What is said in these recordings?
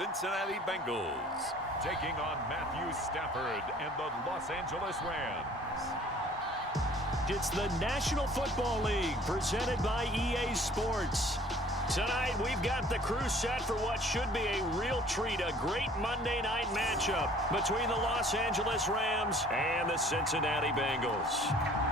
Cincinnati Bengals, taking on Matthew Stafford and the Los Angeles Rams. It's the National Football League presented by EA Sports. Tonight, we've got the crew set for what should be a real treat, a great Monday night matchup between the Los Angeles Rams and the Cincinnati Bengals.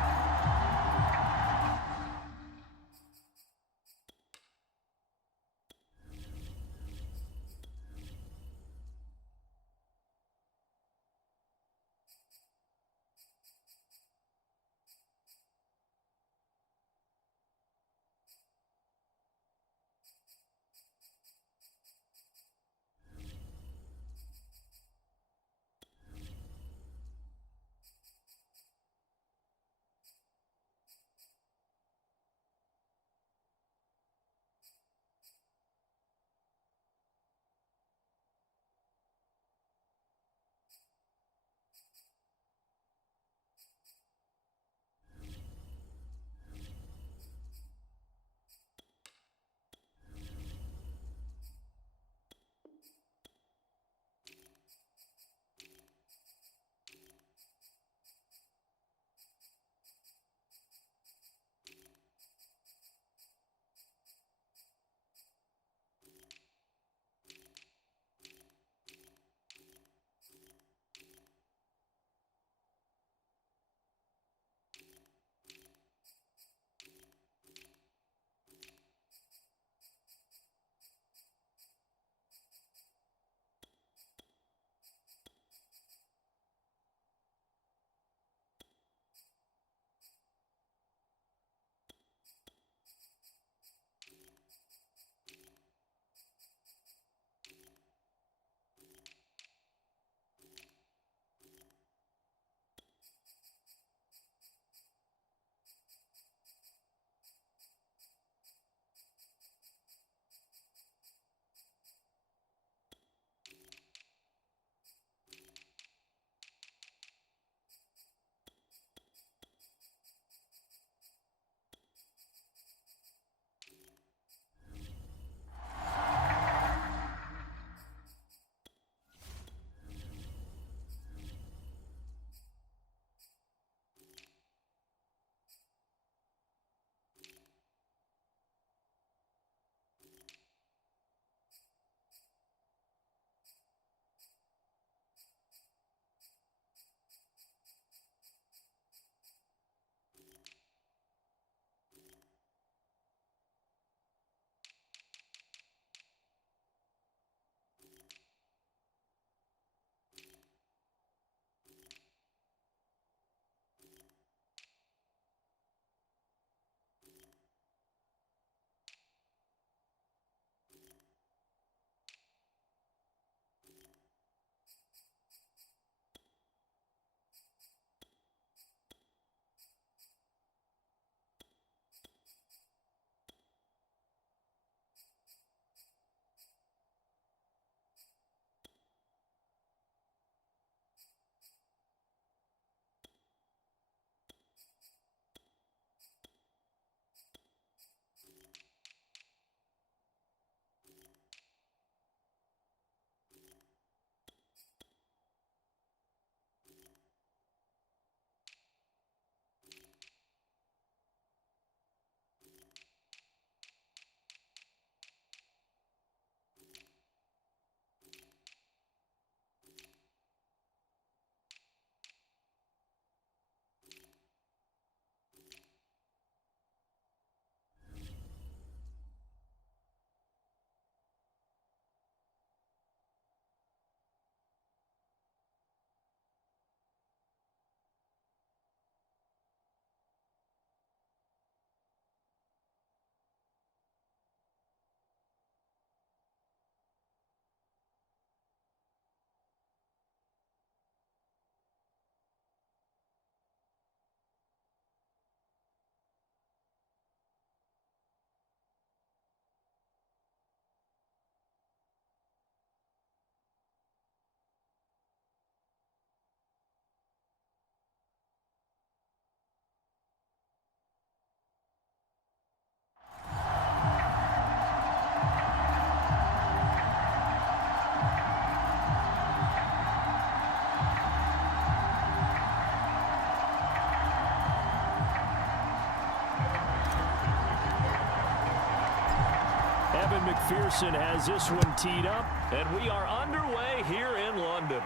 McPherson has this one teed up, and we are underway here in London.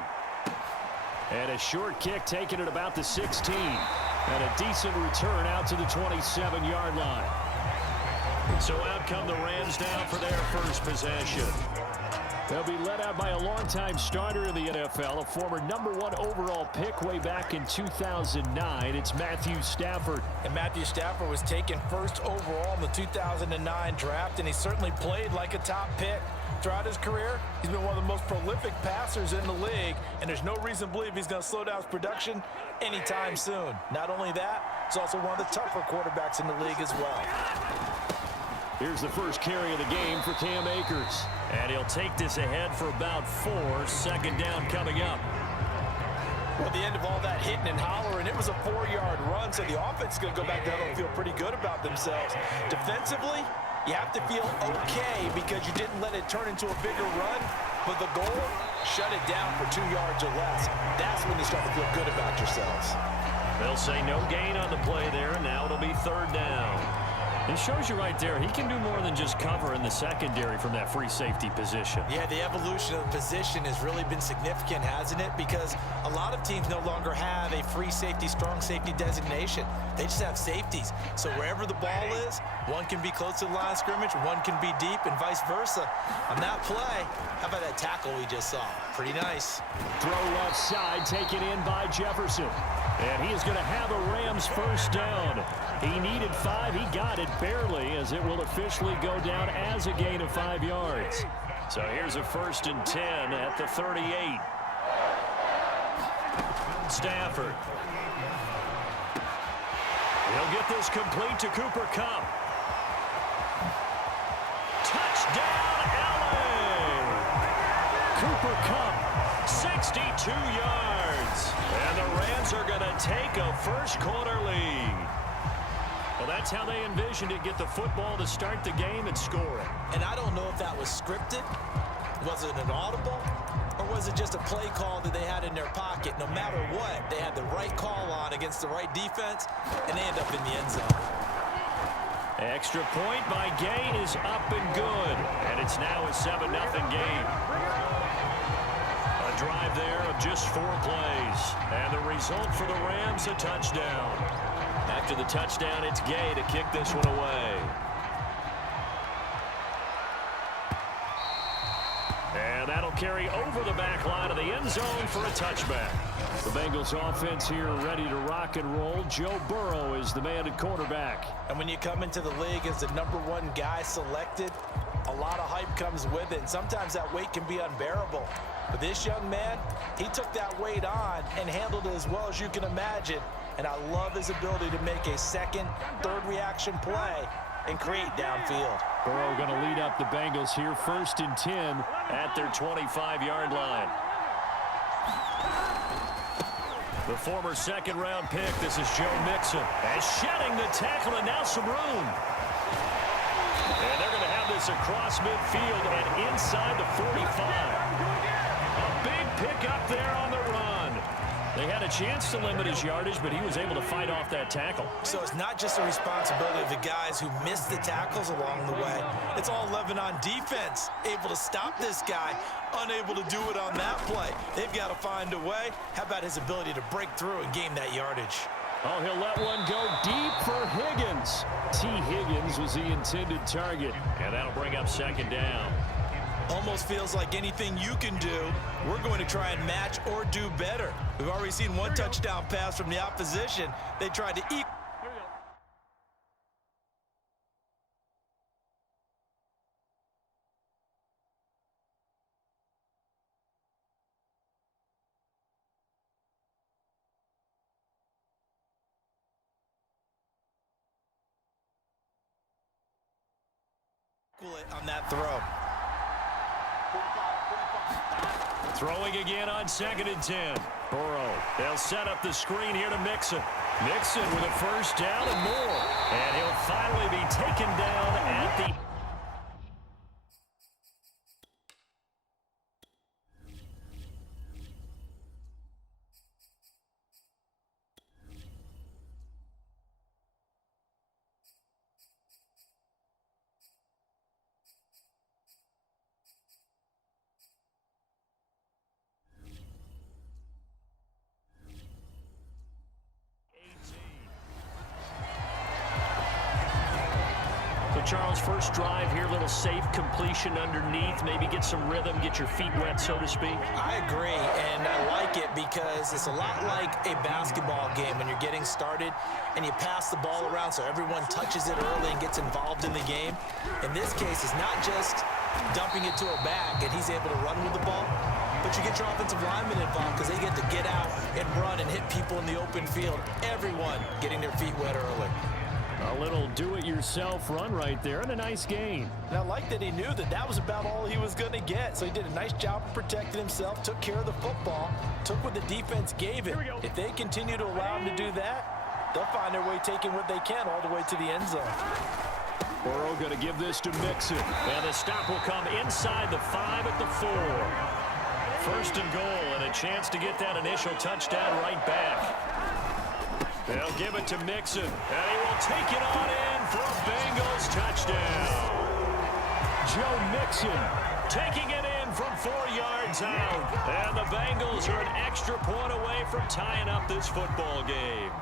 And a short kick taken at about the 16. And a decent return out to the 27-yard line. So out come the Rams down for their first possession. They'll be led out by a longtime starter in the NFL, a former #1 overall pick way back in 2009. It's Matthew Stafford. And Matthew Stafford was taken first overall in the 2009 draft, and he certainly played like a top pick. Throughout his career, he's been one of the most prolific passers in the league, and there's no reason to believe he's going to slow down his production anytime soon. Not only that, he's also one of the tougher quarterbacks in the league as well. Here's the first carry of the game for Cam Akers. And he'll take this ahead for about 4. Second down coming up. Well, at the end of all that hitting and hollering, it was a 4-yard run, so the offense is going to go back down and feel pretty good about themselves. Defensively, you have to feel okay because you didn't let it turn into a bigger run, but the goal, shut it down for 2 yards or less. That's when you start to feel good about yourselves. They'll say no gain on the play there, and now it'll be third down. It shows you right there, he can do more than just cover in the secondary from that free safety position. Yeah, the evolution of the position has really been significant, hasn't it? Because a lot of teams no longer have a free safety, strong safety designation. They just have safeties. So wherever the ball is, one can be close to the line of scrimmage, one can be deep, and vice versa. On that play, how about that tackle we just saw? Pretty nice. Throw left side, taken in by Jefferson. And he is going to have a Rams first down. He needed 5. He got it barely, as it will officially go down as a gain of 5 yards. So here's a 1st and 10 at the 38. Stafford. He'll get this complete to Cooper Kupp. Touchdown, LA! Cooper Kupp, 62 yards. And the Rams are going to take a first-quarter lead. Well, that's how they envisioned it, get the football to start the game and score it. And I don't know if that was scripted. Was it an audible? Or was it just a play call that they had in their pocket? No matter what, they had the right call on against the right defense, and they end up in the end zone. Extra point by Gay is up and good. And it's now a 7-0 game. A drive there of just 4 plays. And the result for the Rams, a touchdown. After the touchdown, it's Gay to kick this one away. And that'll carry over the back line of the end zone for a touchback. The Bengals offense here ready to rock and roll. Joe Burrow is the man at quarterback. And when you come into the league as the #1 guy selected, a lot of hype comes with it. And sometimes that weight can be unbearable. But this young man, he took that weight on and handled it as well as you can imagine. And I love his ability to make a second, third reaction play and create downfield. Burrow going to lead up the Bengals here, 1st and 10 at their 25-yard line. The former second-round pick, this is Joe Mixon. And shedding the tackle, and now some room. And they're going to have this across midfield and inside the 45. A big pick up there on the run. They had a chance to limit his yardage, but he was able to fight off that tackle. So it's not just the responsibility of the guys who missed the tackles along the way. It's all 11 on defense, able to stop this guy, unable to do it on that play. They've got to find a way. How about his ability to break through and gain that yardage? Oh, he'll let one go deep for Higgins. T. Higgins was the intended target, and that'll bring up 2nd down. Almost feels like anything you can do, we're going to try and match or do better. We've already seen one touchdown pass from the opposition. They tried to eat. On that throw. Throwing again on 2nd and 10. Burrow. They'll set up the screen here to Mixon. Mixon with a first down and more. And he'll finally be taken down at the... Charles, first drive here, little safe completion underneath, maybe get some rhythm, get your feet wet, so to speak. I agree, and I like it because it's a lot like a basketball game when you're getting started and you pass the ball around so everyone touches it early and gets involved in the game. In this case, it's not just dumping it to a back and he's able to run with the ball, but you get your offensive linemen involved because they get to get out and run and hit people in the open field. Everyone getting their feet wet early. A little do-it-yourself run right there and a nice gain. And I like that he knew that that was about all he was going to get. So he did a nice job of protecting himself, took care of the football, took what the defense gave him. If they continue to allow him to do that, they'll find their way taking what they can all the way to the end zone. Burrow going to give this to Mixon. And the stop will come inside the 5 at the 4. First and goal and a chance to get that initial touchdown right back. They'll give it to Mixon, and he will take it on in for a Bengals touchdown. Joe Mixon taking it in from 4 yards out. And the Bengals are an extra point away from tying up this football game.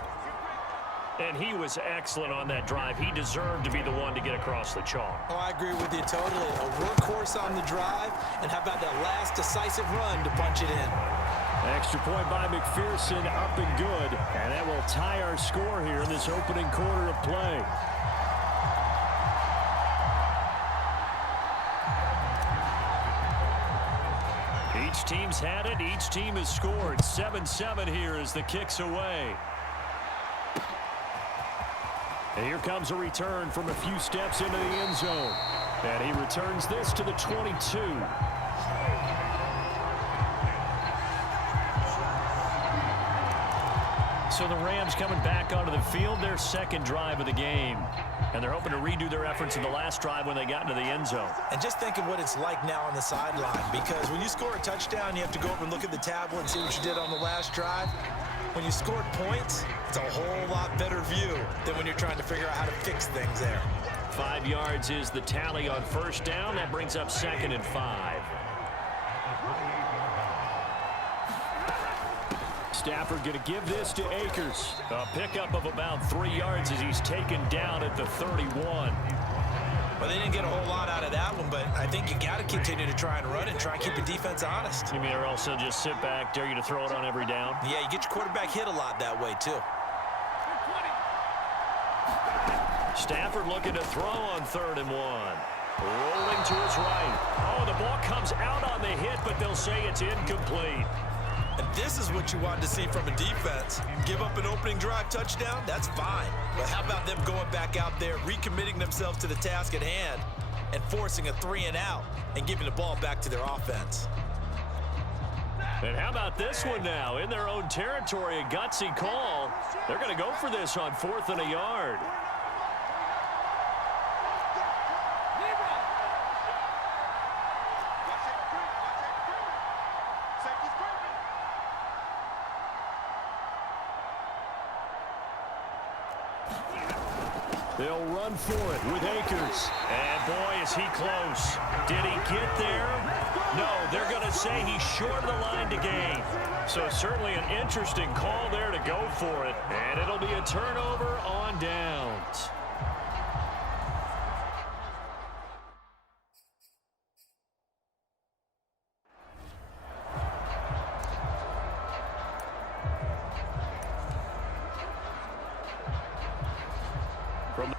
And he was excellent on that drive. He deserved to be the one to get across the chalk. Oh, I agree with you totally. A workhorse on the drive, and how about that last decisive run to punch it in? Extra point by McPherson, up and good. And that will tie our score here in this opening quarter of play. Each team's had it. Each team has scored. 7-7 here as the kick's away. And here comes a return from a few steps into the end zone. And he returns this to the 22. So the Rams coming back onto the field, their second drive of the game. And they're hoping to redo their efforts in the last drive when they got into the end zone. And just think of what it's like now on the sideline, because when you score a touchdown, you have to go over and look at the tablet and see what you did on the last drive. When you scored points, it's a whole lot better view than when you're trying to figure out how to fix things there. 5 yards is the tally on first down. That brings up 2nd and 5. Stafford going to give this to Akers. A pickup of about 3 yards as he's taken down at the 31. Well, they didn't get a whole lot out of that one, but I think you got to continue to try and run it, try and keep the defense honest. You mean, or else they'll just sit back, dare you to throw it on every down? Yeah, you get your quarterback hit a lot that way, too. Stafford looking to throw on 3rd and 1. Rolling to his right. Oh, the ball comes out on the hit, but they'll say it's incomplete. And this is what you want to see from a defense. Give up an opening drive touchdown, that's fine. But how about them going back out there, recommitting themselves to the task at hand, and forcing a 3-and-out and giving the ball back to their offense? And how about this one now? In their own territory, a gutsy call. They're going to go for this on 4th and a yard. They'll run for it with Akers. And boy, is he close. Did he get there? No, they're going to say he's short of the line to gain. So certainly an interesting call there to go for it. And it'll be a turnover on downs. From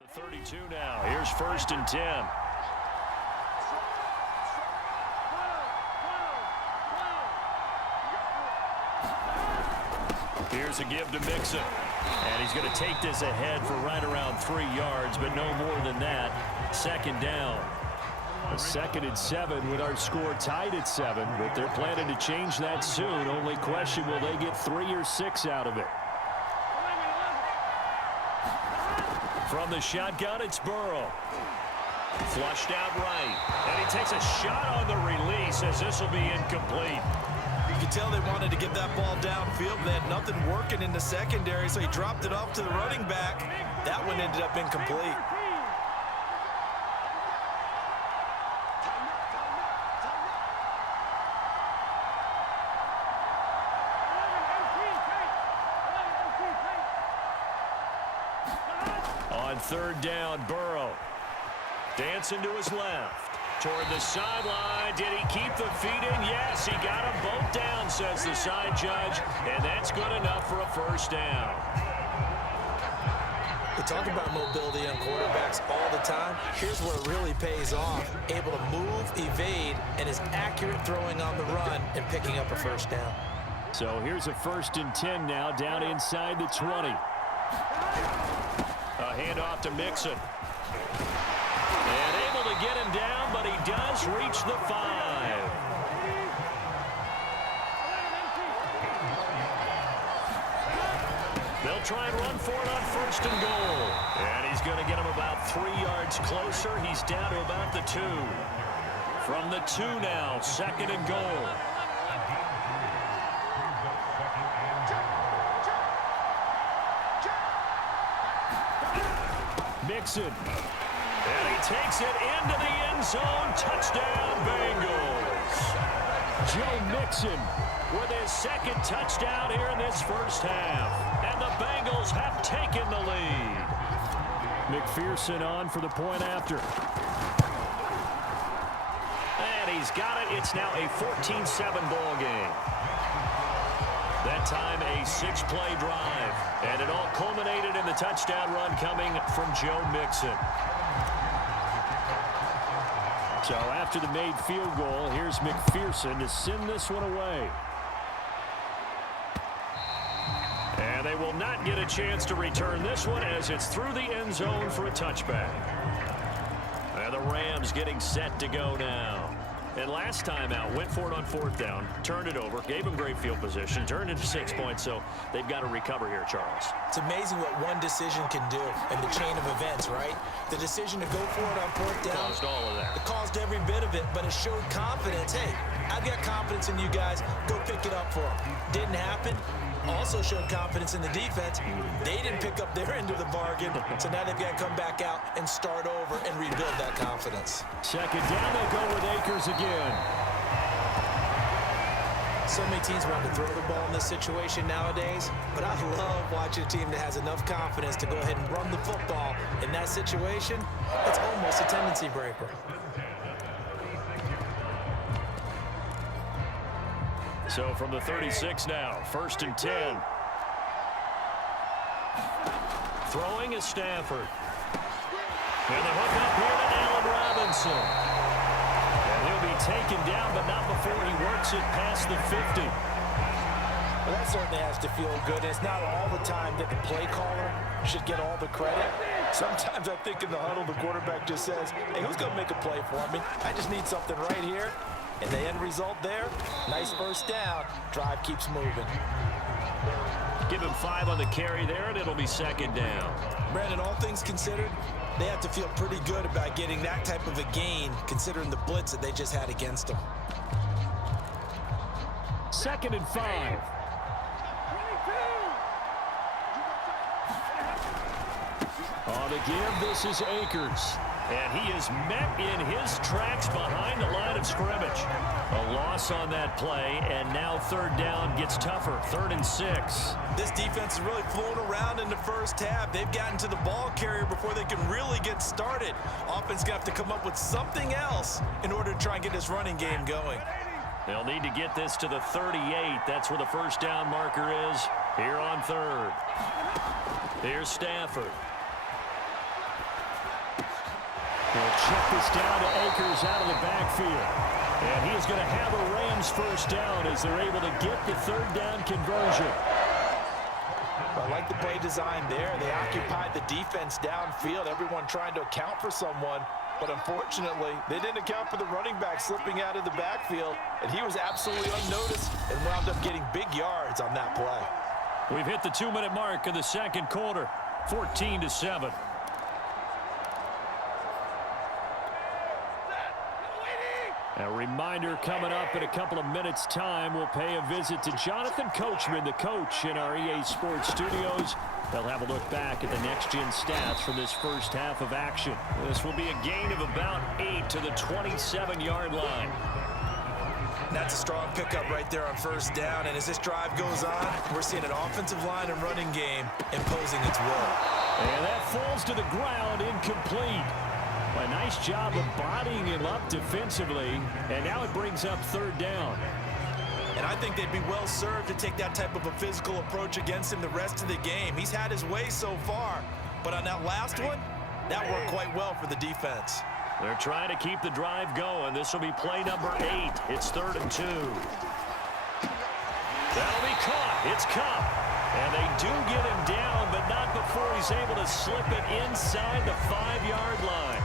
the 32 now. Here's 1st and 10. Here's a give to Mixon. And he's going to take this ahead for right around 3 yards, but no more than that. 2nd down. A 2nd and 7 with our score tied at 7, but they're planning to change that soon. Only question, will they get 3 or 6 out of it? From the shotgun, it's Burrow. Flushed out right. And he takes a shot on the release as this will be incomplete. You can tell they wanted to get that ball downfield. They had nothing working in the secondary, so he dropped it off to the running back. That one ended up incomplete. third down, Burrow. Dancing to his left. Toward the sideline. Did he keep the feet in? Yes, he got them both down, says the side judge. And that's good enough for a first down. We talk about mobility on quarterbacks all the time. Here's where it really pays off. Able to move, evade, and is accurate throwing on the run and picking up a first down. So here's a 1st and 10 now, down inside the 20. A handoff to Mixon. And able to get him down, but he does reach the 5. They'll try and run for it on 1st and goal. And he's going to get him about 3 yards closer. He's down to about the 2. From the 2 now, 2nd and goal. Mixon. And he takes it into the end zone. Touchdown, Bengals. Joe Mixon with his 2nd touchdown here in this first half. And the Bengals have taken the lead. McPherson on for the point after. And he's got it. It's now a 14-7 ball game. That time a 6-play drive. And it all culminated in the touchdown run coming from Joe Mixon. So after the made field goal, here's McPherson to send this one away. And they will not get a chance to return this one as it's through the end zone for a touchback. And the Rams getting set to go now. And last time out, went for it on 4th down, turned it over, gave them great field position, turned into 6 points, so they've got to recover here, Charles. It's amazing what one decision can do in the chain of events, right? The decision to go for it on 4th down. Caused all of that. It caused every bit of it, but it showed confidence. Hey, I've got confidence in you guys. Go pick it up for them. Didn't happen. Also showed confidence in the defense. They didn't pick up their end of the bargain, so now they've got to come back out and start over and rebuild that confidence. 2nd down, they'll go with Akers again. So many teams want to throw the ball in this situation nowadays, but I love watching a team that has enough confidence to go ahead and run the football. In that situation, it's almost a tendency breaker. So from the 36 now, 1st and 10. Throwing is Stafford. And the hook up here to Allen Robinson. And he'll be taken down, but not before he works it past the 50. Well, that certainly has to feel good. It's not all the time that the play caller should get all the credit. Sometimes I think in the huddle, the quarterback just says, hey, who's going to make a play for me? I just need something right here. And the end result there, nice first down. Drive keeps moving. Give him 5 on the carry there, and it'll be 2nd down. Brandon, all things considered, they have to feel pretty good about getting that type of a gain, considering the blitz that they just had against them. 2nd and 5. On the give, this is Akers. And he is met in his tracks behind the line of scrimmage. A loss on that play, and now 3rd down gets tougher. 3rd and 6. This defense is really flown around in the first half. They've gotten to the ball carrier before they can really get started. Offense going to have to come up with something else in order to try and get this running game going. They'll need to get this to the 38. That's where the first down marker is here on 3rd. Here's Stafford. He'll check this down to Akers out of the backfield. And he is going to have a Rams first down as they're able to get the 3rd down conversion. I like the play design there. They occupied the defense downfield, everyone trying to account for someone. But unfortunately, they didn't account for the running back slipping out of the backfield. And he was absolutely unnoticed and wound up getting big yards on that play. We've hit the 2-minute mark of the 2nd quarter. 14-7. A reminder coming up in a couple of minutes' time. We'll pay a visit to Jonathan Coachman, the coach in our EA Sports studios. They'll have a look back at the next-gen stats from this first half of action. This will be a gain of about 8 to the 27-yard line. That's a strong pickup right there on first down. And as this drive goes on, we're seeing an offensive line and running game imposing its will. And that falls to the ground, incomplete. A nice job of bodying him up defensively, and now it brings up third down. And I think they'd be well served to take that type of a physical approach against him the rest of the game. He's had his way so far, but on that last one, that worked quite well for the defense. They're trying to keep the drive going. This will be play number 8. It's 3rd and 2. That'll be caught. It's Kupp. And they do get him down, but not before he's able to slip it inside the 5-yard line.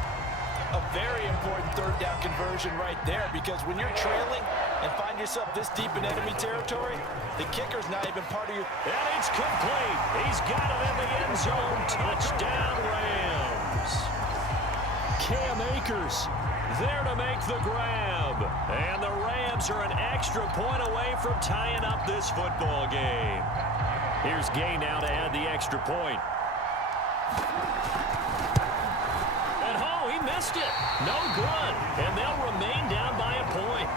A very important third down conversion right there, because when you're trailing and find yourself this deep in enemy territory, the kicker's not even part of your... And it's complete. He's got it in the end zone. Touchdown, Rams. Cam Akers there to make the grab. And the Rams are an extra point away from tying up this football game. Here's Gay now to add the extra point. Missed it. No good. And they'll remain down by a point.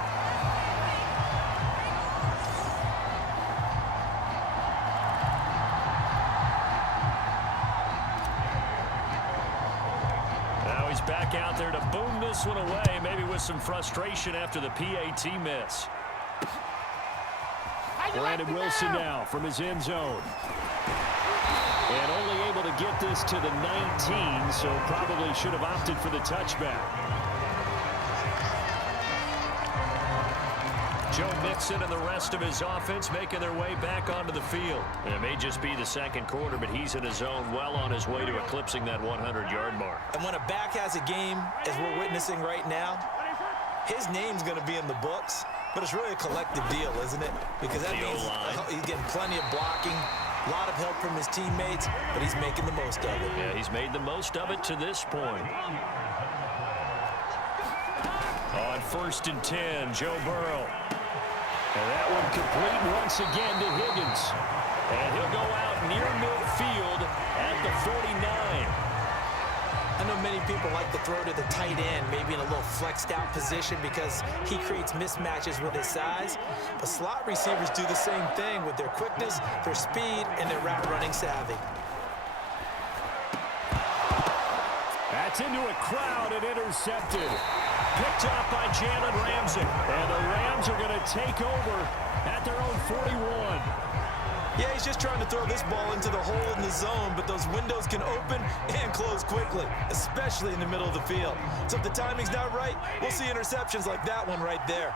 Now he's back out there to boom this one away, maybe with some frustration after the PAT miss. Brandon Wilson now from his end zone. And only able to get this to the 19, so probably should have opted for the touchback. Joe Mixon and the rest of his offense making their way back onto the field. And it may just be the second quarter, but he's in his zone, well on his way to eclipsing that 100-yard mark. And when a back has a game, as we're witnessing right now, his name's going to be in the books, but it's really a collective deal, isn't it? Because that means he's getting plenty of blocking, a lot of help from his teammates, but he's making the most of it. Yeah, he's made the most of it to this point. On 1st and 10, Joe Burrow. And that one complete once again to Higgins. And he'll go out near midfield at the 49. I know many people like to throw to the tight end, maybe in a little flexed out position because he creates mismatches with his size. But slot receivers do the same thing with their quickness, their speed, and their route running savvy. That's into a crowd and intercepted. Picked up by Jalen Ramsey. And the Rams are going to take over at their own 41. Yeah, he's just trying to throw this ball into the hole in the zone, but those windows can open and close quickly, especially in the middle of the field. So if the timing's not right, we'll see interceptions like that one right there.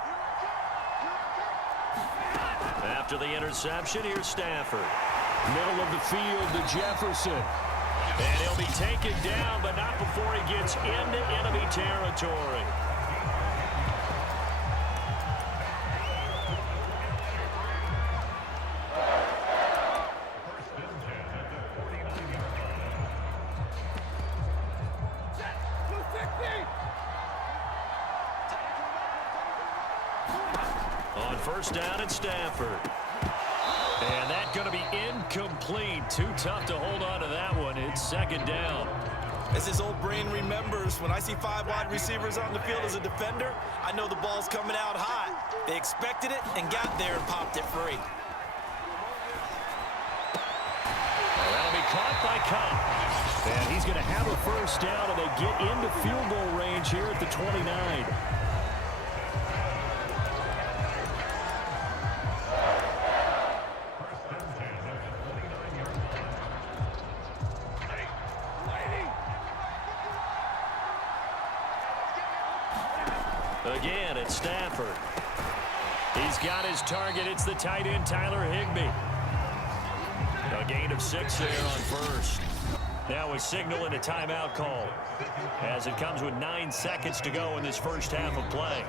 After the interception, here's Stafford. Middle of the field to Jefferson. And he'll be taken down, but not before he gets into enemy territory. On 1st down at Stafford. And that's going to be incomplete. Too tough to hold on to that one. It's 2nd down. As his old brain remembers, when I see 5 wide receivers on the field as a defender, I know the ball's coming out hot. They expected it and got there and popped it free. Well, that'll be caught by Kupp. And he's going to have a 1st down, and they get into field goal range here at the 29. Again, it's Stafford. He's got his target. It's the tight end, Tyler Higbee. A gain of 6 there on 1st. Now a signal and a timeout call as it comes with 9 seconds to go in this first half of play.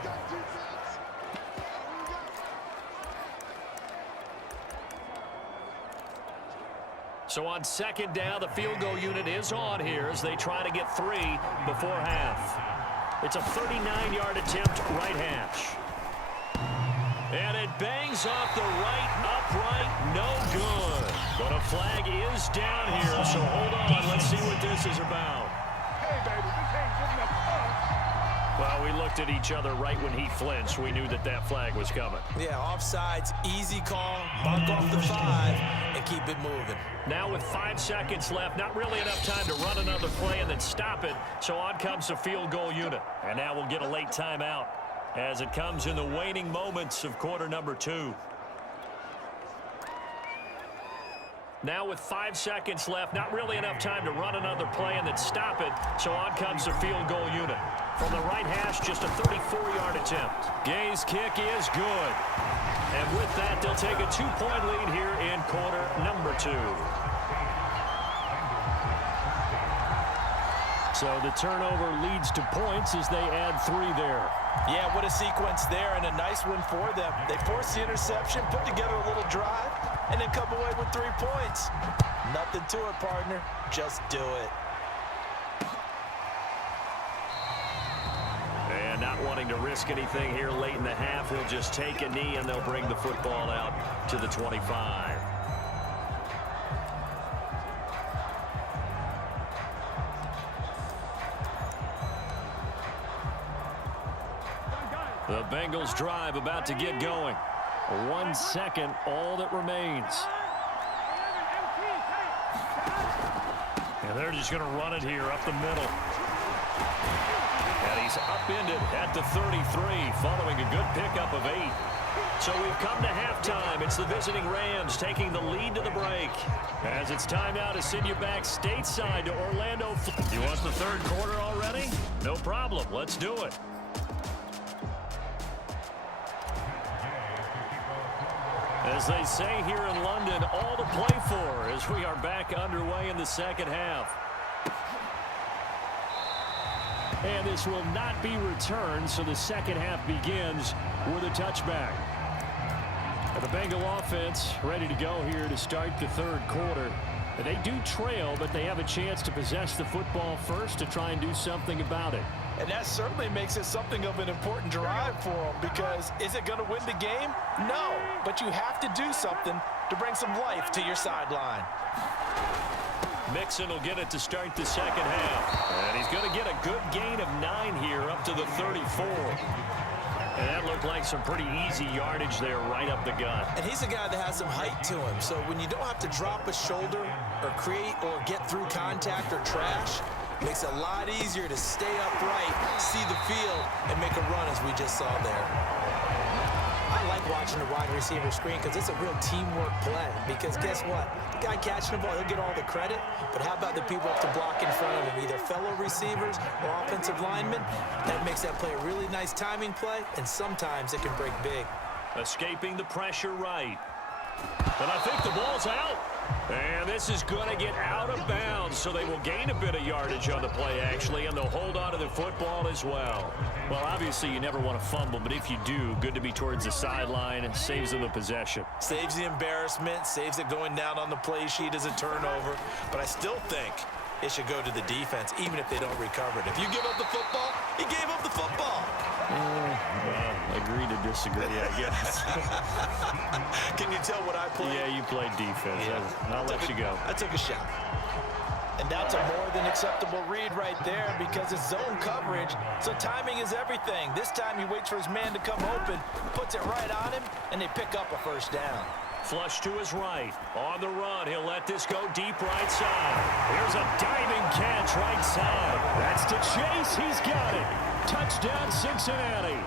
So on 2nd down, the field goal unit is on here as they try to get 3 before half. It's a 39-yard attempt, right hash. And it bangs off the right upright, no good. But a flag is down here, so hold on. Let's see what this is about. Hey, baby, this ain't good enough for us. Well, we looked at each other right when he flinched. We knew that that flag was coming. Yeah, offsides, easy call, mark off the 5, and keep it moving. Now with 5 seconds left, not really enough time to run another play and then stop it. So on comes the field goal unit. And now we'll get a late timeout as it comes in the waning moments of quarter number 2. Now with 5 seconds left, not really enough time to run another play and then stop it. So on comes the field goal unit. From the right hash, just a 34-yard attempt. Gay's kick is good. And with that, they'll take a 2-point lead here in quarter number 2. So the turnover leads to points as they add 3 there. Yeah, what a sequence there, and a nice one for them. They force the interception, put together a little drive, and then come away with 3 points. Nothing to it, partner. Just do it. And not wanting to risk anything here late in the half, he'll just take a knee, and they'll bring the football out to the 25. The Bengals drive about to get going. 1 second, all that remains. And they're just going to run it here up the middle. And he's upended at the 33, following a good pickup of 8. So we've come to halftime. It's the visiting Rams taking the lead to the break. As it's time now to send you back stateside to Orlando. You want the third quarter already? No problem. Let's do it. As they say here in London, all to play for as we are back underway in the second half. And this will not be returned, so the second half begins with a touchback. And the Bengal offense ready to go here to start the third quarter. And they do trail, but they have a chance to possess the football first to try and do something about it. And that certainly makes it something of an important drive for them, because is it going to win the game? No, but you have to do something to bring some life to your sideline. Mixon will get it to start the second half. And he's going to get a good gain of 9 here up to the 34. And that looked like some pretty easy yardage there right up the gut. And he's a guy that has some height to him, so when you don't have to drop a shoulder or create or get through contact or trash, makes it a lot easier to stay upright, see the field, and make a run as we just saw there. I like watching the wide receiver screen because it's a real teamwork play. Because guess what? The guy catching the ball, he'll get all the credit, but how about the people up to block in front of him, either fellow receivers or offensive linemen? That makes that play a really nice timing play, and sometimes it can break big. Escaping the pressure right. But I think the ball's out. And this is going to get out of bounds, so they will gain a bit of yardage on the play, actually, and they'll hold on to the football as well. Well, obviously, you never want to fumble, but if you do, good to be towards the sideline. It saves them the possession. Saves the embarrassment, saves it going down on the play sheet as a turnover. But I still think it should go to the defense, even if they don't recover it. If you give up the football, you gave up the football. Agree to disagree, I guess. Can you tell what I played? Yeah, you played defense. Yeah. I'll let you go. I took a shot. And that's a more than acceptable read right there, because it's zone coverage, so timing is everything. This time he waits for his man to come open, puts it right on him, and they pick up a first down. Flush to his right. On the run, he'll let this go deep right side. Here's a diving catch right side. That's to Chase. He's got it. Touchdown, Cincinnati.